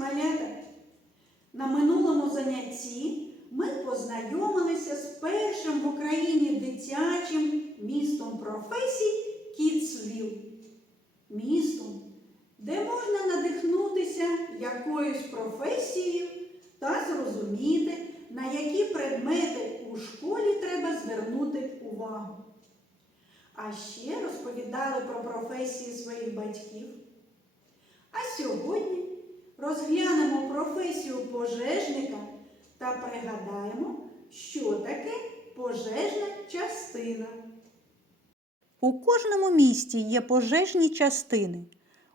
малята! На минулому занятті ми познайомилися з першим в Україні дитячим містом професій Кіцвіл. Містом, де можна надихнутися якоюсь професією та зрозуміти, на які предмети у школі треба звернути увагу. А ще розповідали про професії своїх батьків. А сьогодні розглянемо професію пожежника та пригадаємо, що таке пожежна частина. У кожному місті є пожежні частини.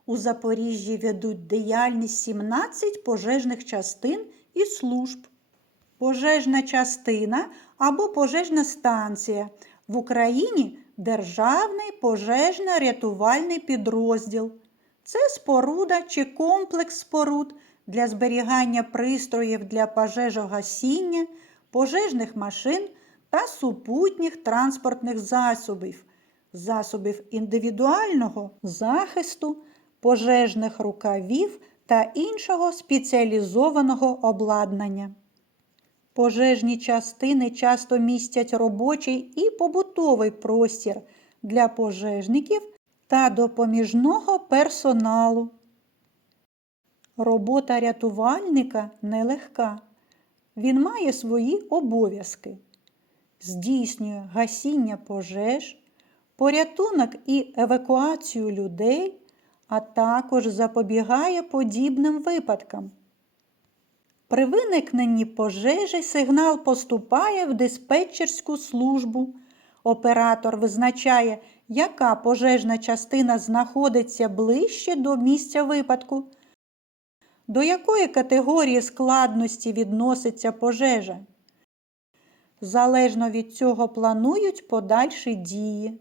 У Запоріжжі ведуть діяльність 17 пожежних частин і служб. Пожежна частина або пожежна станція в Україні державний пожежно-рятувальний підрозділ. Це споруда чи комплекс споруд для зберігання пристроїв для пожежогасіння, пожежних машин та супутніх транспортних засобів, засобів індивідуального захисту, пожежних рукавів та іншого спеціалізованого обладнання. Пожежні частини часто містять робочий і побутовий простір для пожежників та допоміжного персоналу. Робота рятувальника нелегка. Він має свої обов'язки. Здійснює гасіння пожеж, порятунок і евакуацію людей, а також запобігає подібним випадкам. При виникненні пожежі сигнал поступає в диспетчерську службу. Оператор визначає, яка пожежна частина знаходиться ближче до місця випадку, до якої категорії складності відноситься пожежа. Залежно від цього планують подальші дії.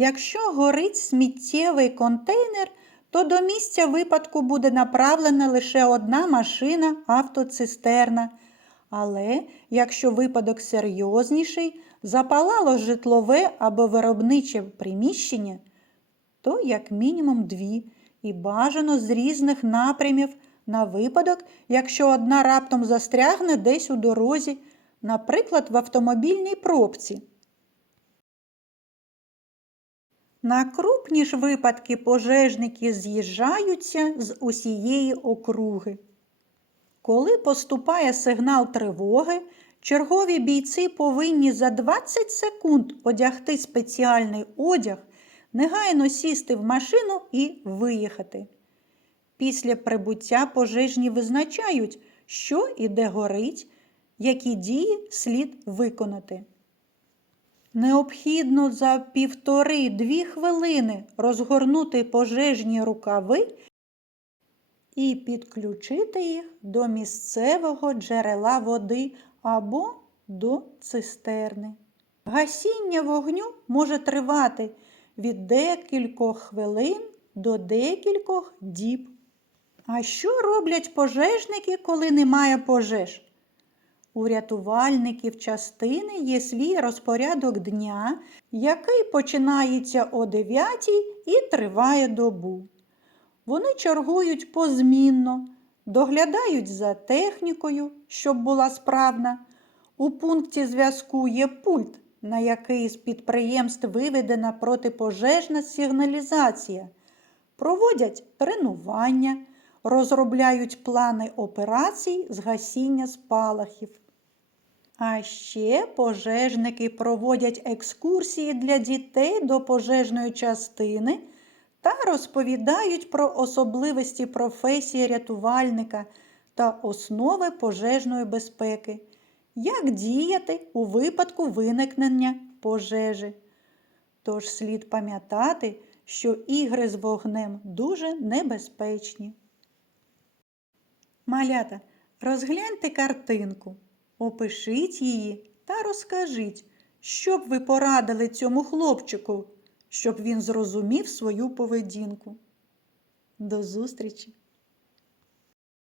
Якщо горить сміттєвий контейнер, то до місця випадку буде направлена лише одна машина автоцистерна. Але якщо випадок серйозніший, запалало житлове або виробниче приміщення, то як мінімум дві, і бажано з різних напрямів на випадок, якщо одна раптом застрягне десь у дорозі, наприклад, в автомобільній пробці. На крупні ж випадки пожежники з'їжджаються з усієї округи. Коли поступає сигнал тривоги, чергові бійці повинні за 20 секунд одягти спеціальний одяг, негайно сісти в машину і виїхати. Після прибуття пожежні визначають, що і де горить, які дії слід виконати. Необхідно за півтори-дві хвилини розгорнути пожежні рукави і підключити їх до місцевого джерела води або до цистерни. Гасіння вогню може тривати від декількох хвилин до декількох діб. А що роблять пожежники, коли немає пожеж? У рятувальників частини є свій розпорядок дня, який починається о 9 і триває добу. Вони чергують позмінно, доглядають за технікою, щоб була справна. У пункті зв'язку є пульт, на який з підприємств виведена протипожежна сигналізація. Проводять тренування, розробляють плани операцій з гасіння спалахів. А ще пожежники проводять екскурсії для дітей до пожежної частини та розповідають про особливості професії рятувальника та основи пожежної безпеки, як діяти у випадку виникнення пожежі. Тож слід пам'ятати, що ігри з вогнем дуже небезпечні. Малята, розгляньте картинку, опишіть її та розкажіть, що б ви порадили цьому хлопчику, щоб він зрозумів свою поведінку. До зустрічі!